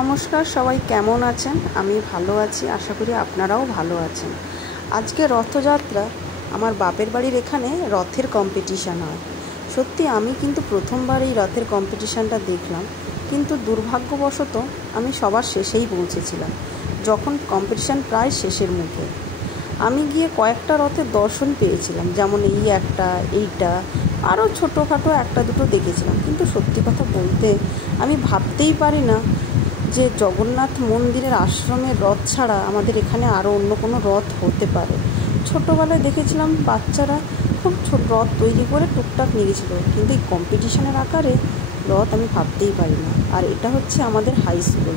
নমস্কার, সবাই কেমন আছেন? আমি ভালো আছি, আশা করি আপনারাও ভালো আছেন। আজকে রথযাত্রা। আমার বাপের বাড়ির এখানে রথের কম্পিটিশান হয়। সত্যি আমি কিন্তু প্রথমবার এই রথের কম্পিটিশানটা দেখলাম, কিন্তু দুর্ভাগ্যবশত আমি সবার শেষেই পৌঁছেছিলাম, যখন কম্পিটিশান প্রায় শেষের মুখে। আমি গিয়ে কয়েকটা রথের দর্শন পেয়েছিলাম, যেমন এইটা আরও ছোটোখাটো একটা দুটো দেখেছিলাম, কিন্তু সত্যি কথা বলতে আমি ভাবতেই পারি না যে জগন্নাথ মন্দিরের আশ্রমের রথ ছাড়া আমাদের এখানে আরও অন্য কোনো রথ হতে পারে। ছোটোবেলায় দেখেছিলাম বাচ্চারা খুব ছোট রথ তৈরি করে টুকটাক নিয়ে গেছিলো, কিন্তু এই কম্পিটিশনের আকারে রথ আমি ভাবতেই পারি না। আর এটা হচ্ছে আমাদের হাই স্কুল,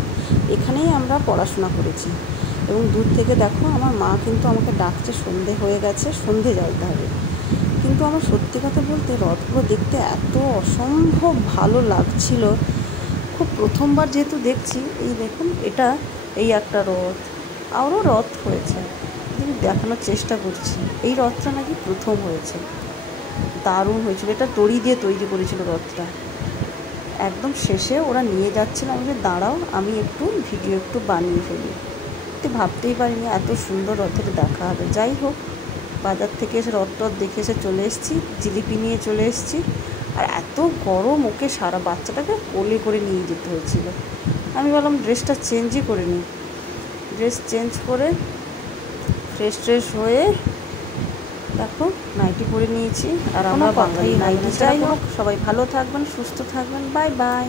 এখানেই আমরা পড়াশোনা করেছি। এবং দূর থেকে দেখো আমার মা কিন্তু আমাকে ডাকছে, সন্ধে হয়ে গেছে, সন্ধে জ্বালতে হবে। কিন্তু আমার সত্যি কথা বলতে রথগুলো দেখতে এত অসম্ভব ভালো লাগছিল। খুব প্রথমবার যেহেতু দেখছি, এই দেখুন এটা এই একটা রথ, আরও রথ হয়েছে, আমি দেখানোর চেষ্টা করছি। এই রথটা নাকি প্রথম হয়েছে, দারুণ হয়েছিল। এটা দড়ি দিয়ে তৈরি করেছিল রথটা। একদম শেষে ওরা নিয়ে যাচ্ছিল, আমি দাঁড়াও আমি একটু ভিডিও একটু বানিয়ে ফেলি। তো ভাবতেই পারিনি এত সুন্দর রথের দেখা হবে। যাই হোক, বাজার থেকে এসে রথ দেখে এসে চলে এসেছি, জিলিপি নিয়ে চলে এসেছি। আর এত গরম, ওকে সারা বাচ্চাটাকে কোলে করে নিয়ে যেতে হয়েছিল। আমি বললাম ড্রেসটা চেঞ্জই করে নিই। ড্রেস চেঞ্জ করে ফ্রেশ হয়ে দেখো নাইটি পরে নিয়েছি। আর আমরা বাঙালি নাইটি। যাই হোক, সবাই ভালো থাকবেন, সুস্থ থাকবেন, বাই বাই।